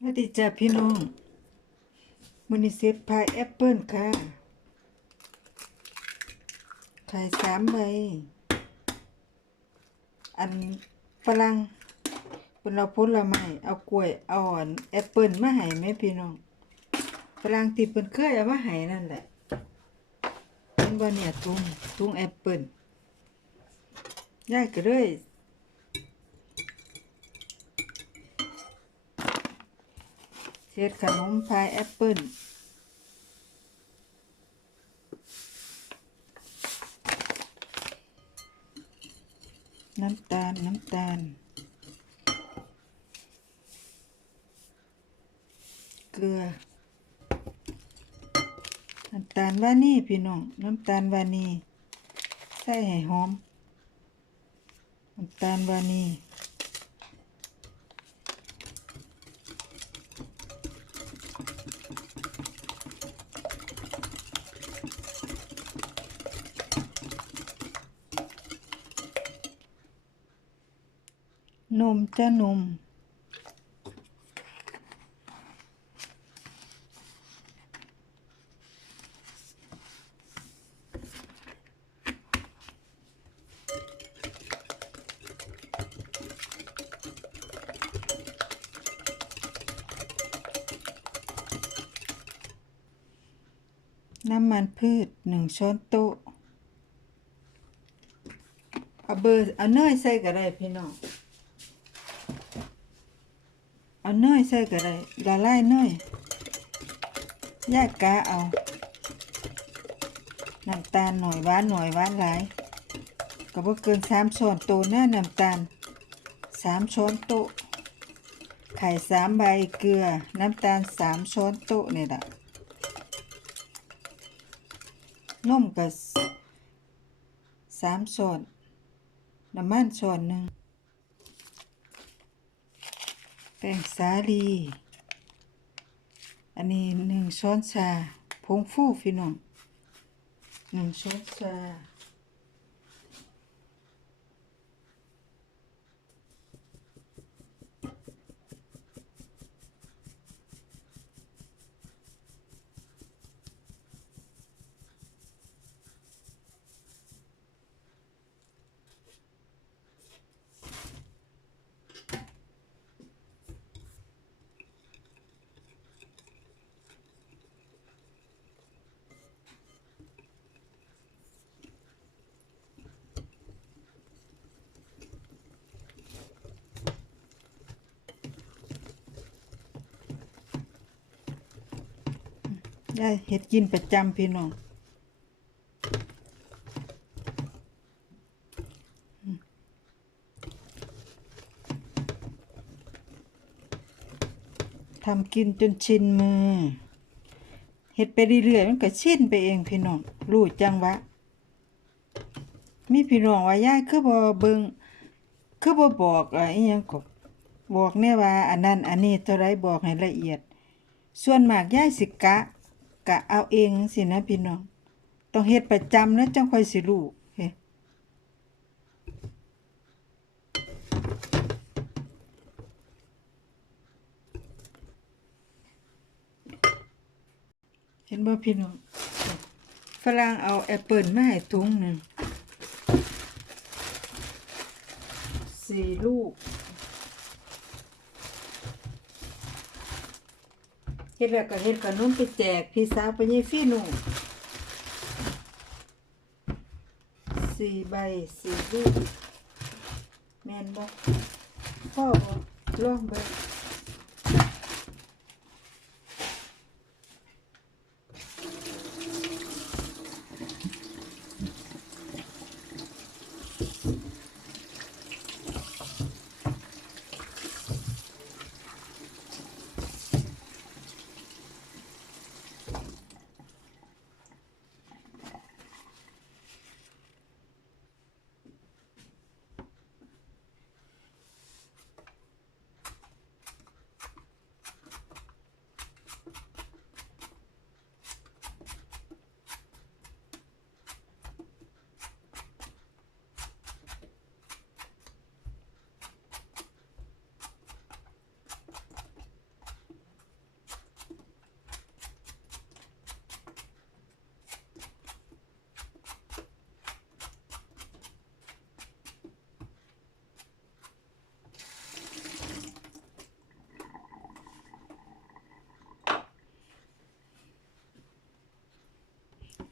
สวัสดีจ้าพี่น้องมินิเซตพายแอปเปิลค่ะ ขายสามใบ อันฝรั่งเป็นเราผลไม้เอากล้วยอาอันแอปเปิลมาให้แม่พี่น้องฝรั่งที่เพิ่นเคยเอามาให้นั่นแหละเป็นว่าเนี่ยถุงถุงแอปเปิลยายก็เลย เศษขนมพายแอปเปิ้ลน้ำตาล น้ำตาล เกลือ น้ำตาลวานี่พี่น้อง น้ำตาลวานี่ใส่ให้หอม น้ำตาลวานี่ นม จ้านมน้ำมันพืชหนึ่งช้อนโต๊ะเอาเบอร์เอาเนยใส่ก็ได้พี่น้อง เอาเนยใส่ก็ได้ละลายเนยแยกกะเอาน้ำตาลหน่อยหวานหน่อยหวานหลายก็บ่เกินสามช้อนโต๊ะหนะน้ำตาลสามช้อนโต๊ะไข่สามใบเกลือน้ำตาลสามช้อนโต๊ะนี่แหละนมก็สามช้อนน้ำมันช้อนหนึ่ง แป้งสาลี อันนี้หนึ่งช้อนชาผงฟูพี่น้องหนึ่งช้อนชา ได้เห็ดกินประจำพี่น้องทำกินจนชินมือ เห็ดไปเรื่อยๆมันก็ชินไปเองพี่น้องรู้จังวะมีพี่น้องว่าย่ายคือบ่เบิงคือบ่บอกอะอีหยังก็บอกแน่ว่า อันนั้นอันนี้เท่าไรบอกให้ละเอียด ส่วนมากย่ายสิกะ กะเอาเองสินะพี่น้อง ต้องเฮ็ดประจำนะจังค่อยสิรู้เฮ้เห็นบ่พี่น้องฝรั่งเอาแอปเปิลมาให้ถุงหนึ่งสี่ลูก เฮ็ดแล้วก็เฮ็ดขนมไปแจกพี่สาวไปยายฟี่หนูสี่ใบสี่ลูกแมนบอกพ่อบ่ลองเบิ่ง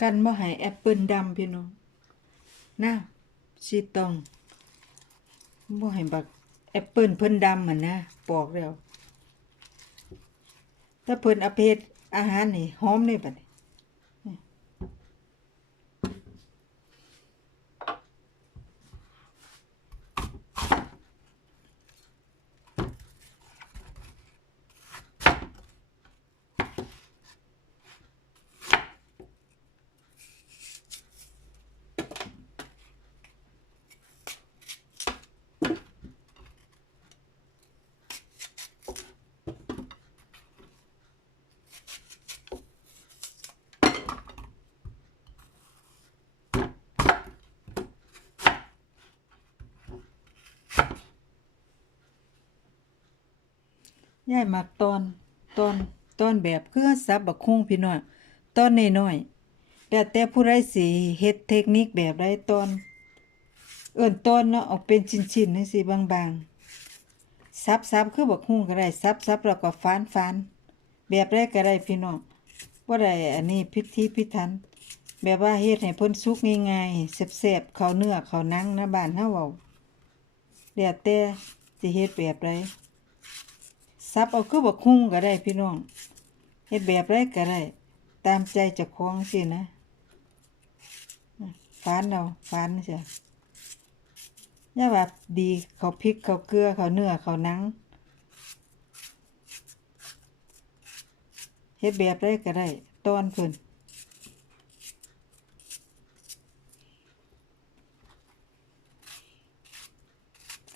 กันบ่หายแอปเปิลดำพี่น้องนะชีตองบ่หายบักแอปเปิลเพิ่นดำมันนะปอกแล้วถ้าเพิ่นเอาเพ็ดอาหารนี่หอมเลยบัด ยายมักตอนตอนตอนแบบคือสับบักคุ้งพี่น้องตอนน้อยๆแต่แต่ผู้ใดสิเฮ็ดเทคนิคแบบใดตอน เอิ้นตอนเนาะออกเป็นชิ้นๆจังซี่บางๆสับๆคือบักคุ้งก็ได้สับๆแล้วก็ฟานๆแบบใดก็ได้พี่น้องบ่ได้อันนี้พิธีพิถันแบบว่าเฮ็ดให้เพิ่นสุกง่ายๆแซ่บๆเข้าเนื้อเข้าหนังนะบ้านเฮาเว้าแล้วแต่สิเฮ็ดแบบใด ซับเอาคือบักคุ้งก็ได้พี่น้องเฮ็ดแบบไรก็ได้ ตามใจเจ้าของสินะฟานเอาฟานเสียอย่าว่าดีเขาพริกเขาเกลือเขาเนื้อเขาหนังเฮ็ดแบบไรก็ได้ต้อนเพิ่น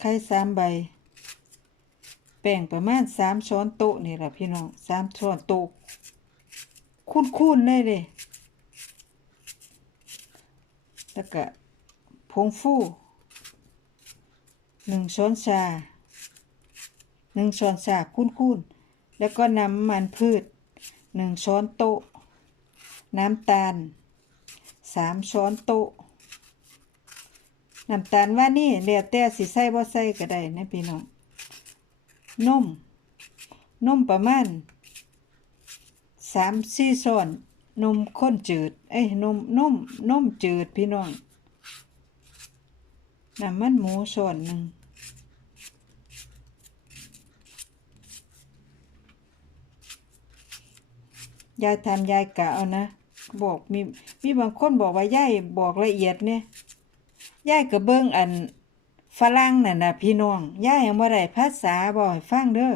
ไข่สามใบ ป้งประมาณสามช้อนโต๊ะนี่แหละพี่น้องสามช้อนโต๊ะคุ้นๆเลยเด้แล้วก็ผงฟูหนึ่งช้อนชาหนึ่งช้อนชาคุ้นๆแล้วก็น้ำมันพืชหนึ่งช้อนโต๊ะ น้ำตาลสามช้อนโต๊ะน้ำตาลว่านี่แล้วแต่สิใส่บ่ใส่ก็ได้นะพี่น้อง นม นมประมาณสามสี่ช้อนนมข้นจืด เอ้ยนมนมนมจืดพี่น้องน้ำมันหมูช้อนหนึ่งยายทำยายกะเอานะ บอกมีมีบางคนบอกว่ายายบอกละเอียดเนี่ยยายก็เบิ่งอัน ฝรั่งนั่นน่ะพี่น้องย่ายยังบ่ได้ภาษาบ่ให้ฟังเด้อ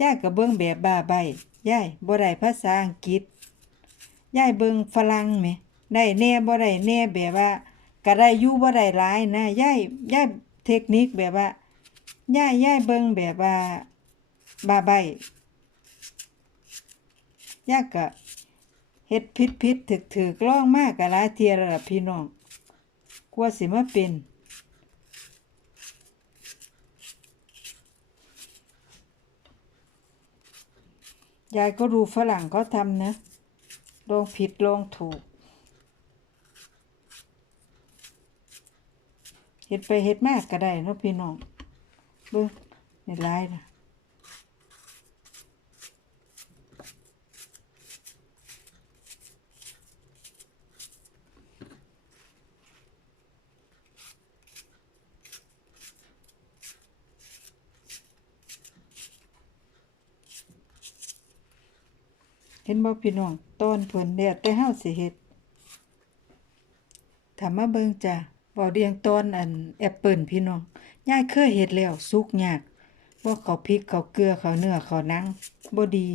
ย่ายก็เบิ่งแบบบ้าใบย่ายบ่ได้ภาษาอังกฤษย่ายเบิ่งฝรั่งแหมได้แน่บ่ได้แน่แบบว่าก็ได้อยู่บ่ได้หลายนะย่ายยายเทคนิคแบบว่าย่ายยายเบิ่งแบบว่าบ้าใบย่ายก็เฮ็ดผิดๆถึกๆลองมากก็หลายเที่ยแล้วล่ะพี่น้องกว่าสิมาเป็น ยายก็ดูฝรั่งก็ทำนะลงผิดลงถูก เห็ดไปเห็ดมากก็ได้เนาะพี่น้องเบิ้งในไลน์นะ ห็นบ่พี่น้องต้นเพิ่นแล้วแต่เฮาสิเฮ็ดถ้ามาเบิ่งจ้ะบ่เรียงต้นอันแอปเปิลพี่น้องยายเคยเฮ็ดแล้วสุกยากบ่เขาพริกเขาเกลือเขาเนื้อเขาหนังบ่ดี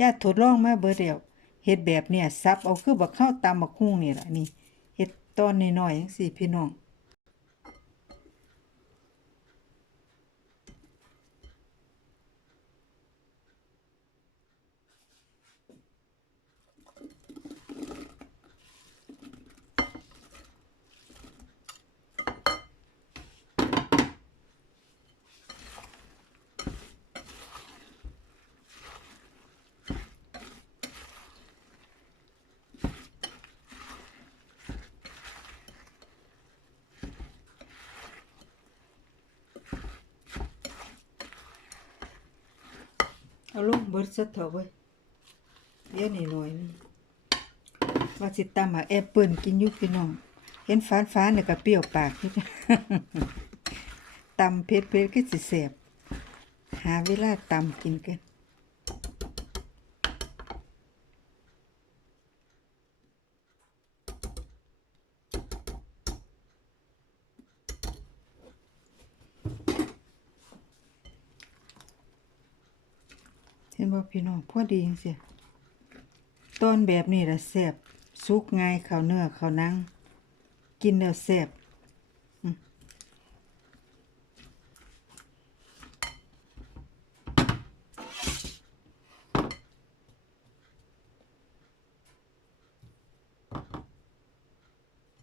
ยายทดลองมาเบิดแล้วเฮ็ดแบบเนี้ยสับเอาคือบักข้าวตำบักฮุ่งนี่ล่ะนี่เฮ็ดตอนน้อยๆจังซี่พี่น้อง เอาลงเบิดซะเถอะเว้ยเยวนี้หน่อยหนึงว่าสิตำหาแอปเปิลกินยู่พี่น้อง เห็นฟ้านฟ้าเนี่ยก็เปรี้ยวปากที่ตำเพ็ดเผ็ดก็สิเสบหาเวลาตำกินกัน พี่น้องพอดีจังซี่ต้นแบบนี้ละแซ่บสุกง่ายข้าวเนื้อข้าวนัง กินแล้วแซ่บ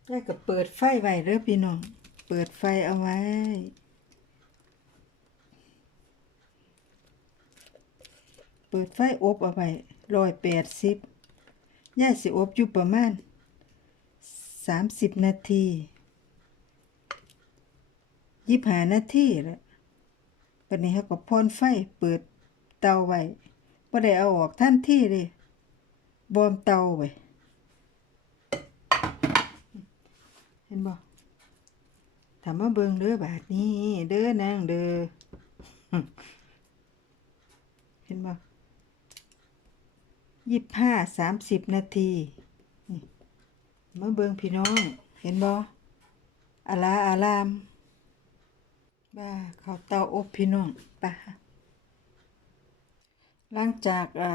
แล้วก็เปิดไฟไว้เด้อพี่น้อง เปิดไฟเอาไว้ เปิดไฟอบเอาไว้ร้อยแปดสิบย่าสิอบอยู่ประมาณสามสิบนาทียี่ห้านาทีและวันนี้เขาก็พ่นไฟเปิดเตาไว้บ่ได้เอาออกทันทีเลยบอมเตาไว้เห็นบ่ถามมาเบิงเด้อบาดนี้ เด้อนางเด้อเห็นบ่ ยี่ห้าสามสิบนาทีนี่มาเบิงพี่น้อง เห็นบ่อาลาอารามบ้าเขาวเตาอบพี่น้องป่ะหลังจากอ่า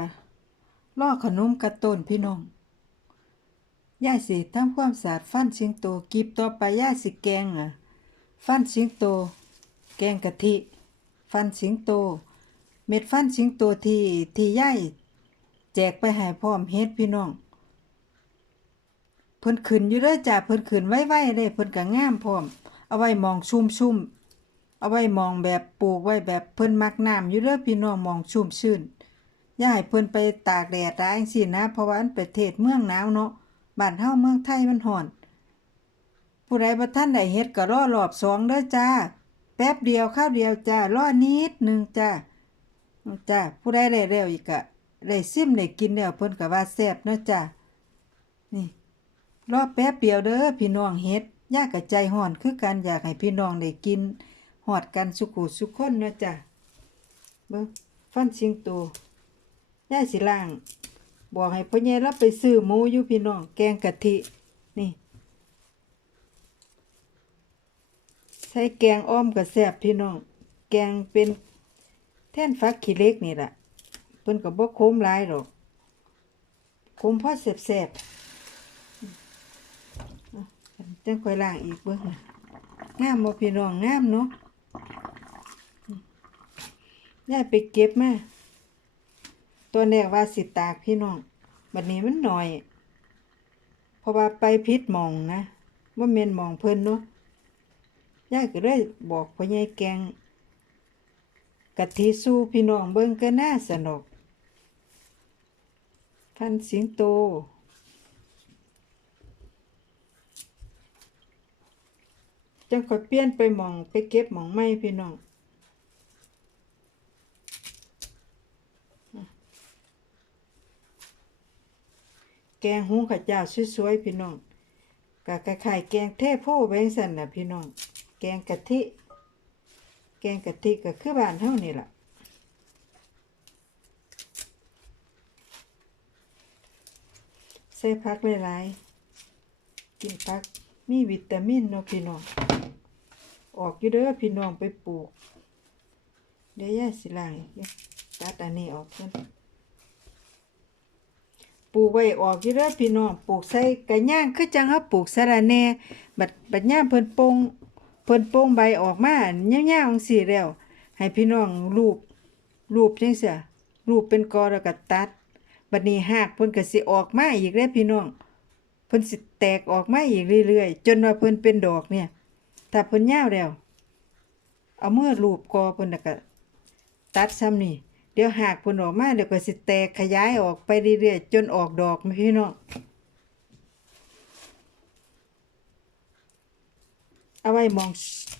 ล่อขนมกระต้นพี่น้องย่าสิทำความสะอาดฟันสิงโตกีบต่อไปย่าสิแกงอะฟันสิงโต แกงกะทิ ฟันสิงโต เม็ดฟันสิงโตที่ที่ย่าย จกไปให้พร้อมเฮ็ดพี่น้อง เพิ่นขึ้นอยู่เด้อจ้าเพิ่นขึ้นไว้ๆเด้เพิ่นก็งามพร้อม เอาไว้มองชุ่มๆเอาไว้มองแบบปลูกไว้แบบเพิ่นมักน้ำอยู่เด้อพี่น้องมองชุ่มชื่นอย่าให้เพิ่นไปตากแดดร้ายจังซี่นะ เพราะว่าอันประเทศเมืองหนาวเนาะบ้านเฮาเมืองไทยมันร้อน ผู้ใดบ่ทันได้เฮ็ดก็รอรอบสองเด้อจ้าแป๊บเดียวข้าวเดียวจ้ารอนิดหนึงจ้าจ้าผู้ใดได้แล้วอีกก็ ได้ซิมได้กินแล้วเพิ่นก็ว่าแซ่บเนาะจ้านี่รอแป๊บเดียวเด้อพี่น้องเฮ็ดยากกับใจห่อนคือกันอยากให้พี่น้องได้กินหอดกันสุขุสุขคนเนาะจ้ะเบิ่งฟันสิงโตย่าสิล่าง บอกให้พ่อใหญ่รับไปซื้อหมูอยู่พี่น้องแกงกะทินี่ใส่แกงอ้อมก็แซ่บพี่น้อง แกงเป็นแท่นฟักขี้เล็กนี่แหละ พิ่นก็บ่โคมหลายดอกโคมพอแซ่บๆจังค่อยล้างอีกเบิ่งน่ะงามบ่พี่น้องงามเนาะยายไปเก็บมาตัวแรกว่าสิตากพี่น้องบัดนี้มันหน่อย เพราะว่าไปผิดหมองนะว่าแม่นหมองเพิ่นเนาะยายก็เลยบอกพ่อใหญ่แกงกะทิสู้พี่น้องเบิ่งก็น่าสนุก พันสิงโต จังค่อยเปลี่ยนไปหมองไปเก็บหมองไม้พี่น้องแกงหุงข้าวเจ้าสวยๆพี่น้องกะคล้ายๆแกงเทโพแบงสันน่ะพี่น้อง แกงกะทิ แกงกะทิก็คือบ้านเฮานี่ล่ะ ใส่ผักหลายๆกินผักมีวิตามินเนาะพี่น้อง ออกอยู่เด้อพี่น้องไปปลูก เดี๋ยวยาสิล้างอีกตัดอันนี้ออกก่อนปลูกไว้ออกอยู่เด้อพี่น้องปลูกใส่กระย่างคือจังเฮาปลูกสะระแหน่บัดบัดย่ามเพิ่นโป่งเพิ่นโป่งใบออกมาเหี่ยวๆจังซี่แล้ว ให้พี่น้องรูปรูปจังซี่รูปเป็นกอแล้วก็ตัด บัดนี้หากเพิ่นก็สิออกมาอีกเด้อพี่น้องเพิ่นสิแตกออกมาอีกเรื่อยๆ จนว่าเพิ่นเป็นดอกเนี่ย ถ้าเพิ่นยาวแล้ว เอามือลูบกอเพิ่นแล้วก็ตัดซ้ำนี่ เดี๋ยวหากเพิ่นออกมาเดี๋ยวก็สิแตกขยายออกไปเรื่อยๆ จนออกดอกพี่น้องเอาไว้มอง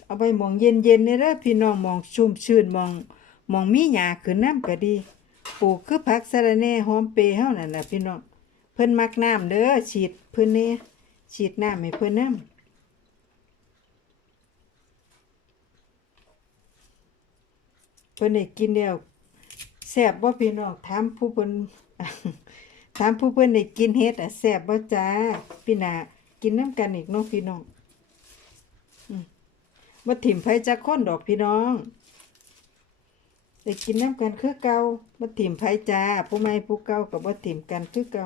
เอาไว้มองเย็นๆนี่เด้อพี่น้องมองชุ่มชื่นมองมองมีหญ้าขึ้นน้ำก็ดี ปลูกคือผักสะระแหน่หอมเปรย์เฮานั่นแหละพี่น้องเพิ่นมักน้ำเด้อฉีดเพิ่นนี่ฉีดน้ำให้เพิ่นน้ำเพิ่นได้กินแล้วแซ่บบ่พี่น้องถามผู้เพิ่นถามผู้เพิ่นได้กินเฮ็ดอะแซ่บบ่จ้าพี่นากินน้ำกันอีกเนาะพี่น้องมบ่ถิ่มไผจักคนดอกพี่น้อง ได้กินน้ำกันคือเก่าบ่ถิ่มไผจ้าผู้ใหม่ผู้เก่าก็บ่ถิ่มกันคือเก่า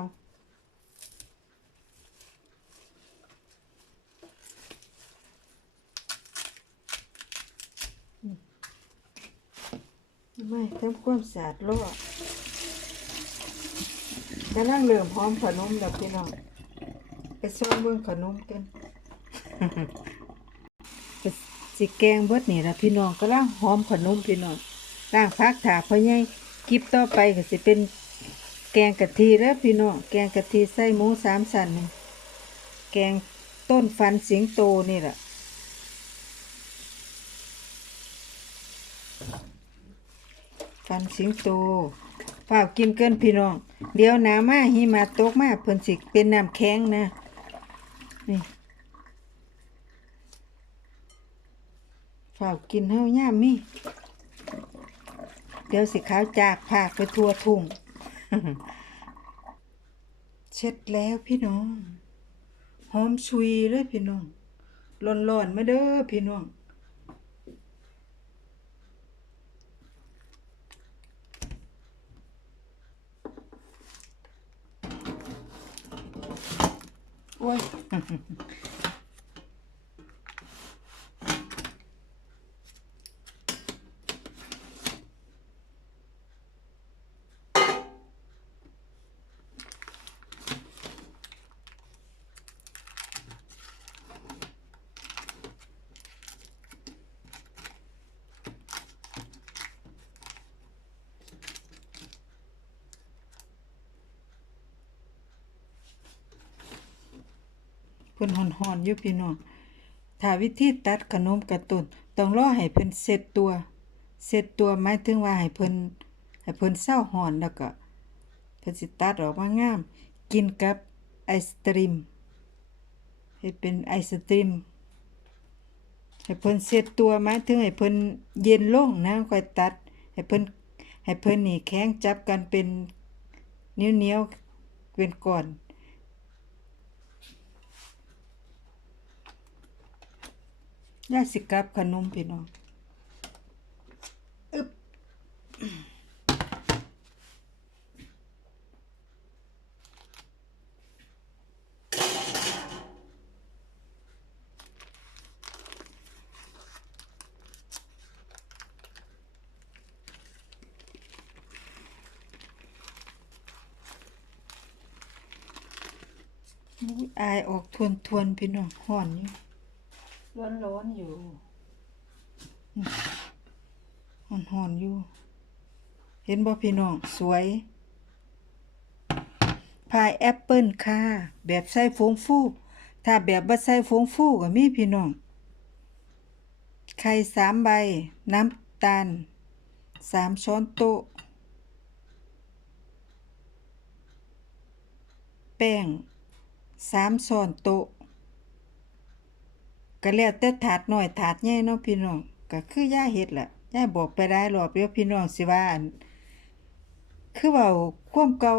ไม่ทำความสะอาดลอกกำลังเริ่มหอมขนมแล้วพี่น้องไปซ่อมเบิ่งขนมกันสิแกงเบิดนี่ละพี่น้องกำลังหอมขนมพี่น้อง ล้างพักถาพ่อใหญ่คลิปต่อไปก็สิเป็นแกงกะทิแล้วพี่น้องแกงกะทิใส่หมูสามสันนี่แกงต้นฟันสิงโตนี่แหละฟันสิงโตฝากกินเกินพี่น้อง เดี๋ยวหนามาหิมาตกมาเพิ่นสิเป็นน้ำแข็งนะ นี่ฝากกินเฮาย่ามมี่ เดี๋ยวสิขาวจากผากไปทั่วทุ่ง เช็ดแล้วพี่น้องหอมชุยเลยพี่น้องร้อนๆมาเด้อพี่น้องโอ้ย พิ่นห่อนๆอยู่พี่น้องถ้าวิธีตัดขนมกระตุนต้องรอให้เพิ่นเสร็จตัว เสร็จตัวหมายถึงว่าให้เพิ่นให้เพิ่นเศร้าห่อนแล้วก็เพิ่นสิตัดออกมางาม กินกับไอศตรีมเฮ็ดเป็นไอศตรีมให้เพิ่นเสร็จตัวหมายถึงให้เพิ่นเย็นลงนะค่อยตัด ให้เพิ่นให้เพิ่นนี่แข็งจับกันเป็นเหนียวๆเป็นก้อน ยาสิกับขนมพี่น้องอึบอุ๊ยอายออกทวนทวนพี่น้องห่อนอยู่ ร้อนร้อนๆอยู่ห่อนห่อนๆอยู่ เห็นบ่พี่น้องสวยพายแอปเปิลค่ะ แบบใส่ฟงฟู ถ้าแบบบ่ใส่ฟงฟูก็มีพี่น้องไข่สามใบ น้ำตาลสามช้อนโต๊ะ แป้งสามช้อนโต๊ะ ก็แล้วแต่ถาดน้อยถาดใหญ่เนาะพี่น้องก็คือย่าเฮ็ดแหละย่าบอกไปได้รอบเดียวพี่น้องสิว่าอันคือเว้าความเก่า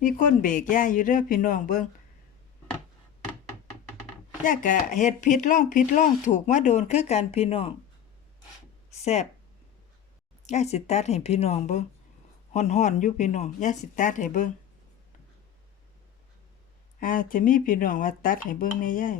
มีคนเบรกย่าอยู่เด้อพี่น้องเบิ่งย่าก็เฮ็ดผิดล่องผิดล่องถูกมาโดนคือกันพี่น้องแซ่บย่าสิตัดให้พี่น้องเบิ่งฮ้อนๆอยู่พี่น้องย่าสิตัดให้เบิ่งอาจะมีพี่น้องว่าตัดให้เบิ่งในย่า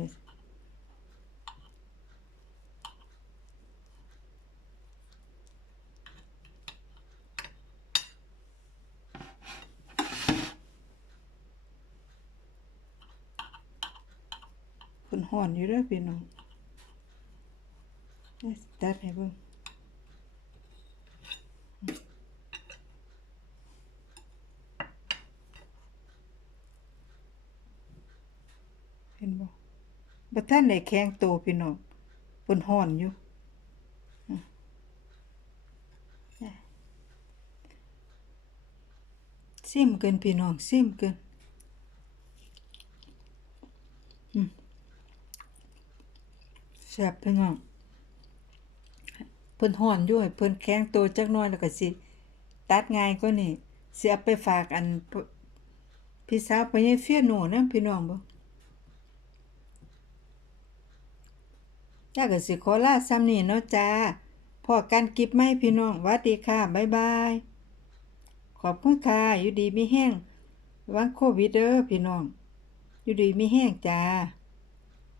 ห่อนอยู่เด้อพี่น้องตัดให้เบิ่งเห็นบ่บ่ทันได้แข็งโตพี่น้องเพิ่นห่อนอยู่ซิมเกินพี่น้องซิมเกินอืม แซ่บพี่น้องเพิ่นฮ้อนอยู่ให้เพิ่นแข็งโตจักหน่อยแล้วก็สิตัดง่ายกว่านี้สิเอาไปฝากอันพพี่สาวพ่อใหญ่เฟียโนนะพี่น้องบ่จ้าก็สิขอลาซ้ำนี้เนาะจ้าพอกันกิบไหมพี่น้องวัดดีค่ะ บ๊ายบาย ขอบคุณค่ะ อยู่ดีมีแห้งวังโควิดเด้อพี่น้อง อยู่ดีมีแห้งจ้า